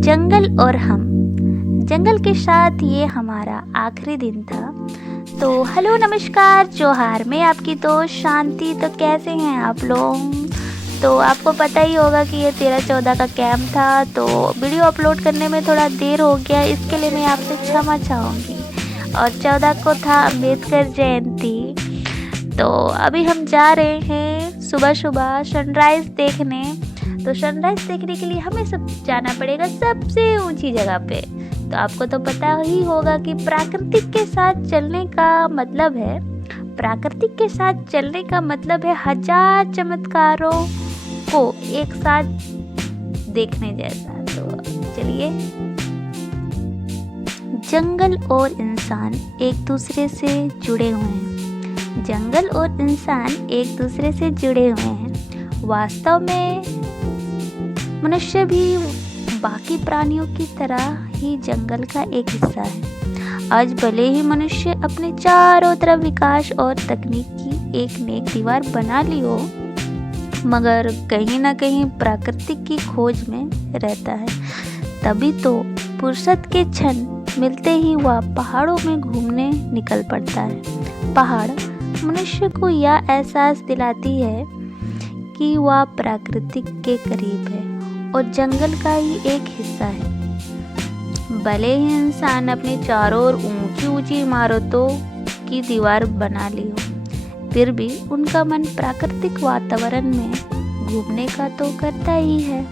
जंगल और हम। जंगल के साथ ये हमारा आखिरी दिन था। तो हेलो नमस्कार जोहार, मैं आपकी दोस्त शांति। तो कैसे हैं आप लोग? तो आपको पता ही होगा कि ये 13-14 का कैंप था, तो वीडियो अपलोड करने में थोड़ा देर हो गया, इसके लिए मैं आपसे क्षमा चाहूँगी। और 14 को था अम्बेडकर जयंती। तो अभी हम जा रहे हैं सुबह सुबह सनराइज़ देखने। तो सनराइज़ देखने के लिए हमें सब जाना पड़ेगा सबसे ऊंची जगह पे। तो आपको तो पता ही होगा कि प्रकृति के साथ चलने का मतलब है हजार चमत्कारों को एक साथ देखने जैसा। तो चलिए। जंगल और इंसान एक दूसरे से जुड़े हुए हैं। जंगल और इंसान एक दूसरे से जुड़े हुए हैं। वास्तव में मनुष्य भी बाकी प्राणियों की तरह ही जंगल का एक हिस्सा है। आज भले ही मनुष्य अपने चारों तरफ विकास और तकनीक की एक नेक दीवार बना ली हो, मगर कहीं ना कहीं प्रकृति की खोज में रहता है। तभी तो फुर्सत के क्षण मिलते ही वह पहाड़ों में घूमने निकल पड़ता है। पहाड़ मनुष्य को यह एहसास दिलाती है कि वह प्रकृति के करीब है और जंगल का ही एक हिस्सा है। भले ही इंसान अपने चारों ओर ऊंची ऊंची इमारतों की दीवार बना ली हो, फिर भी उनका मन प्राकृतिक वातावरण में घूमने का तो करता ही है।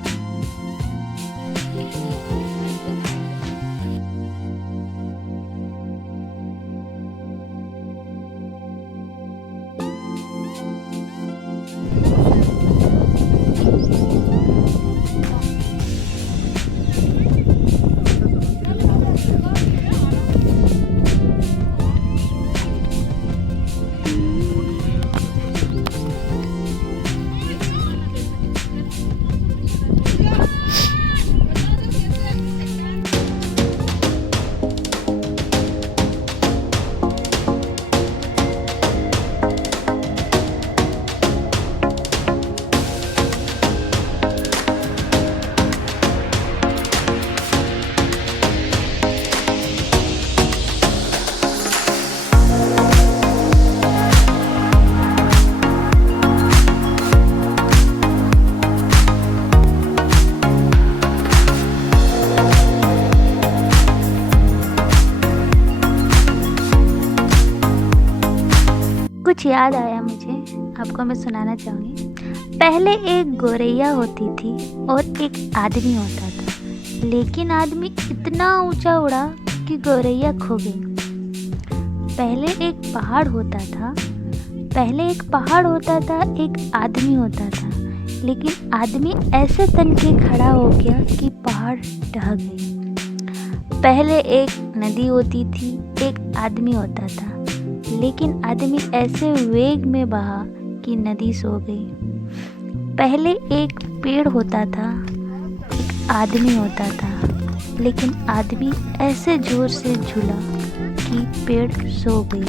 कुछ याद आया मुझे, आपको मैं सुनाना चाहूँगी। पहले एक गौरैया होती थी और एक आदमी होता था, लेकिन आदमी इतना ऊंचा उड़ा कि गौरैया खो गई। पहले एक पहाड़ होता था, एक आदमी होता था, लेकिन आदमी ऐसे तन के खड़ा हो गया कि पहाड़ ढह गई। पहले एक नदी होती थी, एक आदमी होता था, लेकिन आदमी ऐसे वेग में बहा कि नदी सो गई। पहले एक पेड़ होता था, एक आदमी होता था, लेकिन आदमी ऐसे जोर से झूला कि पेड़ सो गई।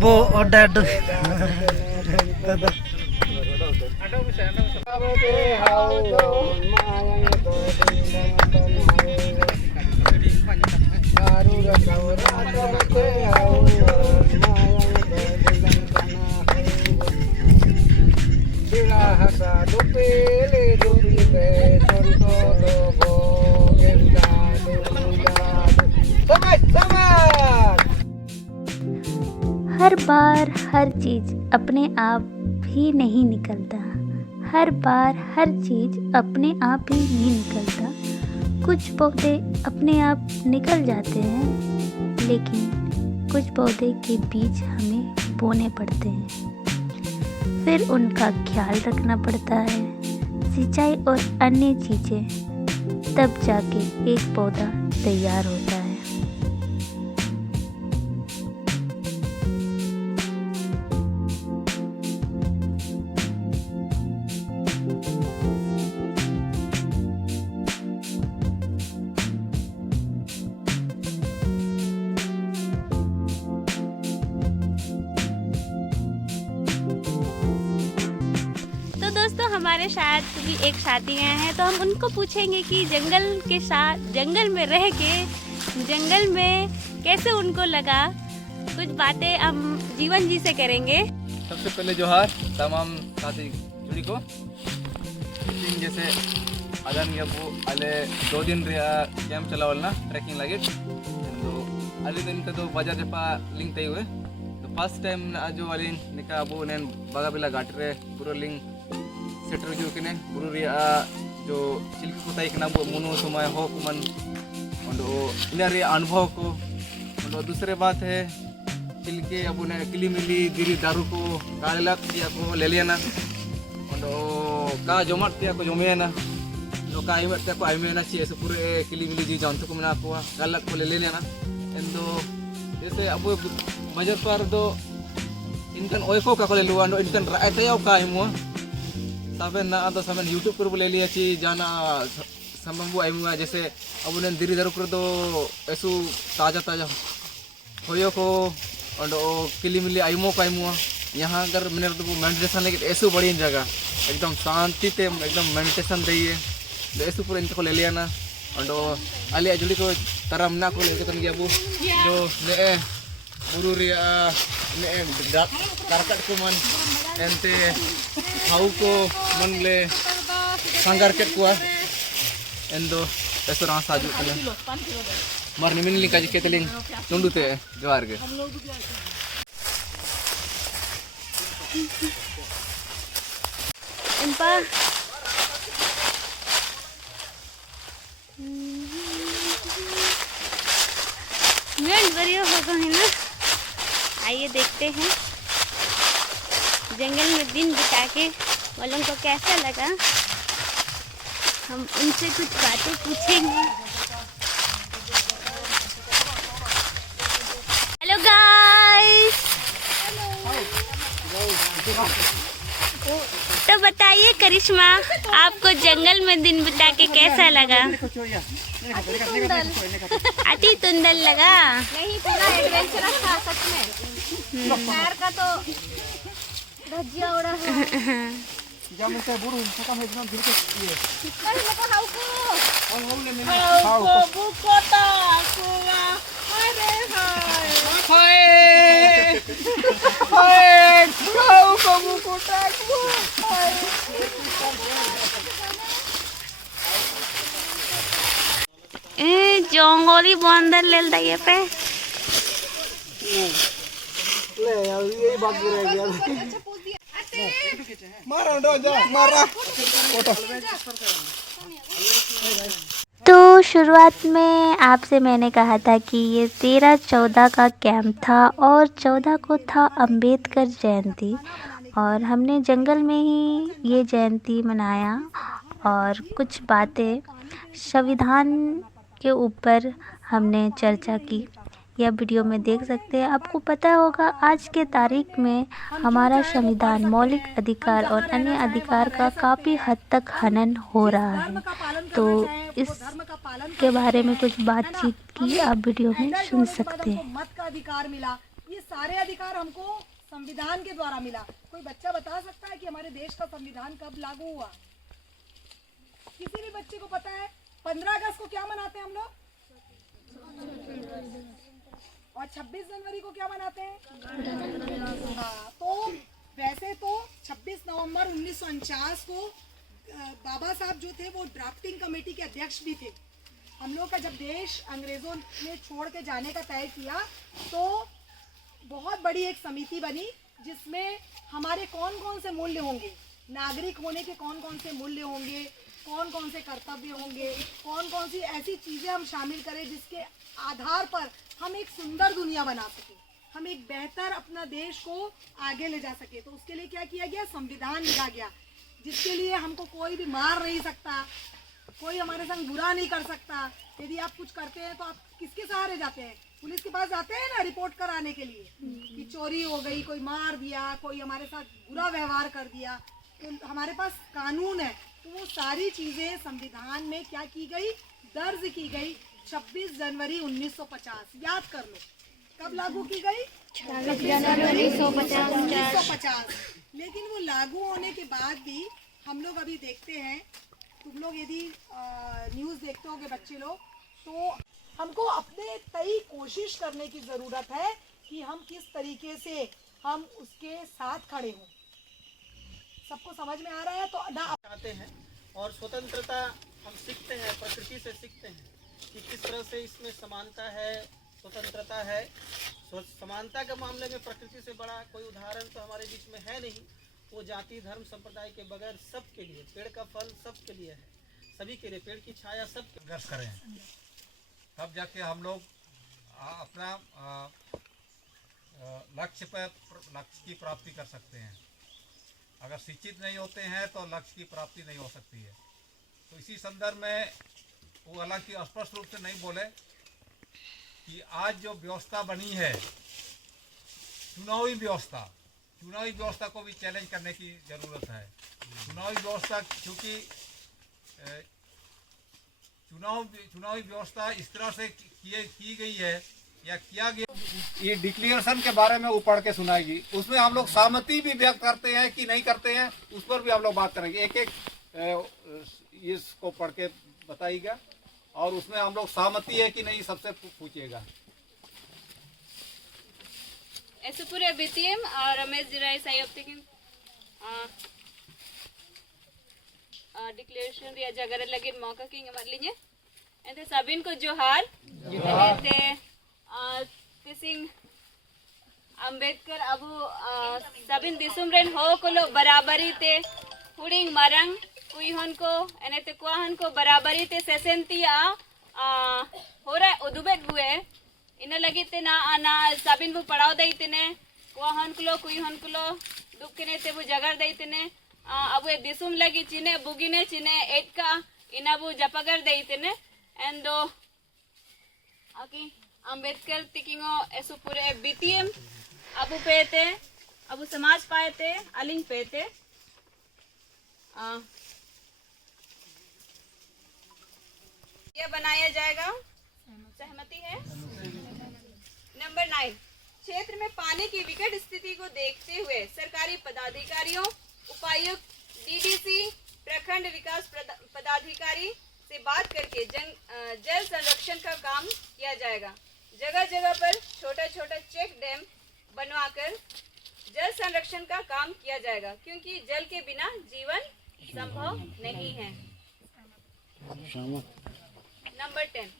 Bo odadu. हर बार हर चीज़ अपने आप ही नहीं निकलता। हर बार हर चीज़ अपने आप ही नहीं निकलता। कुछ पौधे अपने आप निकल जाते हैं, लेकिन कुछ पौधे के बीज हमें बोने पड़ते हैं। फिर उनका ख्याल रखना पड़ता है, सिंचाई और अन्य चीज़ें, तब जाके एक पौधा तैयार होता है। हमारे साथ भी एक साथी गए हैं, तो हम उनको पूछेंगे कि जंगल के साथ, जंगल में रह के जंगल में कैसे उनको लगा। कुछ बातें हम जीवन जी से करेंगे। सबसे पहले जोहार तमाम साथी जुड़ी को जैसे अदन यबू अले 2 दिन रे कैंप चलावलना ट्रैकिंग लगे तो अली दिन तो बाजार जपा लिंक तय हुए तो फर्स्ट टाइम जो अली निका अबू ने बगा बिला घाट रे पूरा लिंक सेटर जो कने बुरु रे जो चिल्की को ताई कना मुनो समय हो मन और इन रे अनुभव को और दूसरे बात है चिल्के अब ने किली मिली दिरी दारू को कालेला किया को ले लेना और का जमात किया को जमेना लो का आइमत को आइमेना ची ऐसे पूरे किली मिली जी जानतो को मना को कालक को ले लेना एंदो जैसे अब बजट पर दो इनकन ओइको का को ले लुआ इनकन रायतया का आइमो साबन ना तो साबन यूट्यूब पर ले लिया ची जाना संबंबू आइमुआ जैसे अब ने दिरी दारू कर दो ऐसु ताजा ताजा होयो को और किली मिली आइमो का आइमुआ यहाँ अगर मैंने तो मेडिटेशन लगे ऐसु बड़ी जगह एकदम शांति ते एकदम मेडिटेशन दइए ऐसु पूरा इनको ले लिया ना और अलिया जुड़ी को तरम ना को लेके तन गया बु जो ने बुरु रिया ने कारकट को मन एंते हाउ को मन ले संगार के को एंदो ऐसो रा साजु कने मार निमिन लिंका जे केतलिंग टुंडुते जोहार के इनपा मिनट बढ़िया होगा है ना। आइए देखते हैं जंगल में दिन बिता के वालों को कैसा लगा। हम उनसे कुछ बातें पूछेंगे। हेलो गाइस, तो बताइए करिश्मा, आपको जंगल में दिन बिता के कैसा लगा? अति तुंदल लगा? नहीं, पूरा एडवेंचरस था सच में। पैर का तो धज्जिया उड़ा है। जामुन से बुरु खत्म है एकदम बिल्कुल ये कहीं लगा हाउ को हाउ को बुकोटा कुआ अरे हाय हाय हाय हाउ को बुकोटा ए जंगली बंदर लेल दइए पे ले यार यही बाकी रह गया मारा दो जा मारा फोटो। तो शुरुआत में आपसे मैंने कहा था कि ये 13-14 का कैंप था और 14 को था अंबेडकर जयंती और हमने जंगल में ही ये जयंती मनाया और कुछ बातें संविधान के ऊपर हमने चर्चा की यह वीडियो में देख सकते हैं। आपको पता होगा आज के तारीख में हमारा संविधान, मौलिक अधिकार और अन्य अधिकार का काफ़ी हद तक हनन हो रहा है। तो इसके बारे में कुछ बातचीत की आप वीडियो में सुन सकते हैं। मत का अधिकार मिला, ये सारे अधिकार हमको संविधान के द्वारा मिला। कोई बच्चा बता सकता है कि हमारे देश का संविधान कब लागू हुआ? किसी भी बच्चे को पता है? 15 अगस्त को क्या मनाते हैं हम लोग? और 26 जनवरी को क्या मनाते हैं? हाँ, तो वैसे तो 26 नवंबर 1949 को बाबा साहब जो थे वो ड्राफ्टिंग कमेटी के अध्यक्ष भी थे। हम लोग का जब देश अंग्रेजों ने छोड़ के जाने का तय किया तो बहुत बड़ी एक समिति बनी जिसमें हमारे कौन कौन से मूल्य होंगे, नागरिक होने के कौन कौन से मूल्य होंगे, कौन कौन से कर्तव्य होंगे, कौन कौन सी ऐसी चीज़ें हम शामिल करें जिसके आधार पर हम एक सुंदर दुनिया बना सकें, हम एक बेहतर अपना देश को आगे ले जा सके। तो उसके लिए क्या किया गया? संविधान लिखा गया, जिसके लिए हमको कोई भी मार नहीं सकता, कोई हमारे संग बुरा नहीं कर सकता। यदि आप कुछ करते हैं तो आप किसके सहारे जाते हैं? पुलिस के पास जाते हैं ना रिपोर्ट कराने के लिए कि चोरी हो गई, कोई मार दिया, कोई हमारे साथ बुरा व्यवहार कर दिया। तो हमारे पास कानून है, तो वो सारी चीज़ें संविधान में क्या की गई? दर्ज की गई। 26 जनवरी 1950 याद कर लो, कब लागू की गई? 26 जनवरी 1950। लेकिन वो लागू होने के बाद भी हम लोग अभी देखते हैं, तुम लोग यदि न्यूज़ देखते होगे बच्चे लोग, तो हमको अपने तय कोशिश करने की ज़रूरत है कि हम किस तरीके से हम उसके साथ खड़े हों। सबको समझ में आ रहा है? तो ना आते हैं और स्वतंत्रता हम सीखते हैं, प्रकृति से सीखते हैं कि किस तरह से इसमें समानता है, स्वतंत्रता है। समानता के मामले में प्रकृति से बड़ा कोई उदाहरण तो हमारे बीच में है नहीं। वो जाति धर्म संप्रदाय के बगैर सबके लिए, पेड़ का फल सबके लिए है, सभी के लिए, पेड़ की छाया सबके संघर्ष करें, तब जाके हम लोग अपना लक्ष्य की प्राप्ति कर सकते हैं। अगर शिक्षित नहीं होते हैं तो लक्ष्य की प्राप्ति नहीं हो सकती है। तो इसी संदर्भ में वो हालांकि स्पष्ट रूप से नहीं बोले कि आज जो व्यवस्था बनी है, चुनावी व्यवस्था को भी चैलेंज करने की ज़रूरत है। चुनावी व्यवस्था, क्योंकि चुनावी व्यवस्था इस तरह से की गई है या किया गया। ये डिक्लेरेशन के बारे में वो पढ़ के सुनाएगी, उसमें हम लोग सहमति भी व्यक्त करते हैं कि नहीं करते हैं, उस पर भी हम लोग बात करेंगे। एक एक इसको पढ़ के बताइएगा और उसमें हम लोग सहमति है कि नहीं सबसे पूछिएगा। Eso pure BTM Ramesh Jirai Sayoptikin declaration रिया जगह लगे मौका की हमारे लिए ऐसे सबिन को जोहार ऐसे तिसिंग अंबेडकर अबू सबिन दिसुमरेन हो को लो बराबरी ते हुडिंग मरंग कुइहन को ऐसे कुआहन को बराबरी ते सेसेंतिया हो रहा उदुबेट हुए इन्हें लगी ते ना आना सबिन वो पढ़ाओ दे इतने कुआहन कुलो कुइहन कुलो दुख ने ते वो जगह दे इतने अब ये दिसुम लगी चिने बुगिने चिने एक का इना वो जपगर दे इतने एंडो आकी अंबेडकर तिकिंगो ऐसो पूरे बीटीएम अबू पेते अबू समाज पाए थे अलिंग पेते यह बनाया जाएगा। सहमति है? नंबर 9, क्षेत्र में पानी की विकट स्थिति को देखते हुए सरकारी पदाधिकारियों, उपायुक्त, डीडीसी, प्रखंड विकास पदाधिकारी से बात करके जल संरक्षण का काम किया जाएगा। जगह जगह पर छोटा छोटा चेक डैम बनवाकर जल संरक्षण का काम किया जाएगा, क्योंकि जल के बिना जीवन संभव नहीं है। नंबर 10,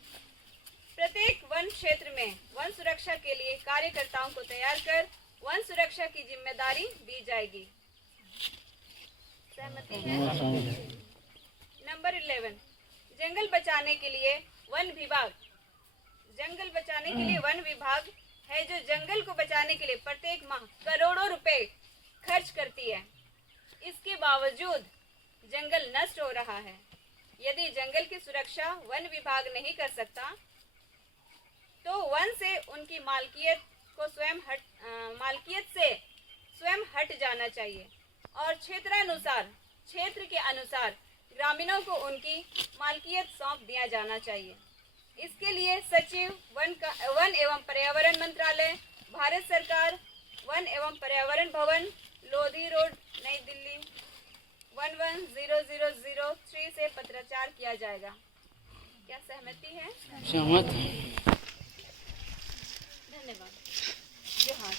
प्रत्येक वन क्षेत्र में वन सुरक्षा के लिए कार्यकर्ताओं को तैयार कर वन सुरक्षा की जिम्मेदारी दी जाएगी। सहमति है? नंबर 11, जंगल बचाने के लिए वन विभाग है जो जंगल को बचाने के लिए प्रत्येक माह करोड़ों रुपए खर्च करती है। इसके बावजूद जंगल नष्ट हो रहा है। यदि जंगल की सुरक्षा वन विभाग नहीं कर सकता तो वन से उनकी मालकियत से स्वयं हट जाना चाहिए और क्षेत्र के अनुसार ग्रामीणों को उनकी मालकियत सौंप दिया जाना चाहिए। इसके लिए सचिव वन एवं पर्यावरण मंत्रालय, भारत सरकार, वन एवं पर्यावरण भवन, लोधी रोड, नई दिल्ली 110003 से पत्राचार किया जाएगा। क्या सहमति है? सहमत। धन्यवाद। जोहार।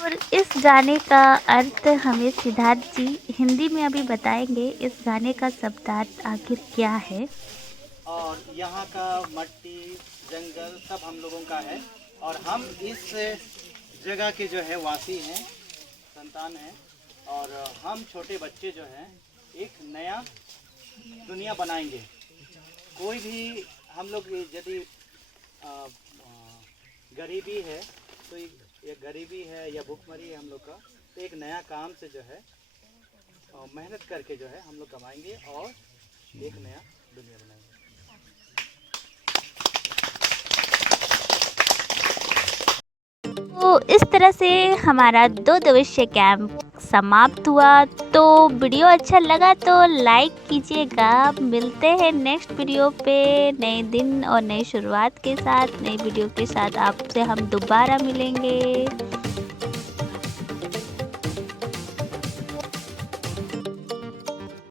और इस गाने का अर्थ हमें सिद्धार्थ जी हिंदी में अभी बताएंगे। इस गाने का शब्दार्थ आखिर क्या है? और यहाँ का मट्टी जंगल सब हम लोगों का है और हम इस जगह के जो है वासी हैं, संतान हैं और हम छोटे बच्चे जो हैं एक नया दुनिया बनाएंगे। कोई भी हम लोग यदि गरीबी है तो ये गरीबी है या भूखमरी है हम लोग का, तो एक नया काम से जो है मेहनत करके जो है हम लोग कमाएंगे और एक नया दुनिया बनाएंगे। तो इस तरह से हमारा 2 दिवसीय कैंप समाप्त हुआ। तो वीडियो अच्छा लगा तो लाइक कीजिएगा। मिलते हैं नेक्स्ट वीडियो पे नए दिन और नई शुरुआत के साथ, नई वीडियो के साथ आपसे हम दोबारा मिलेंगे।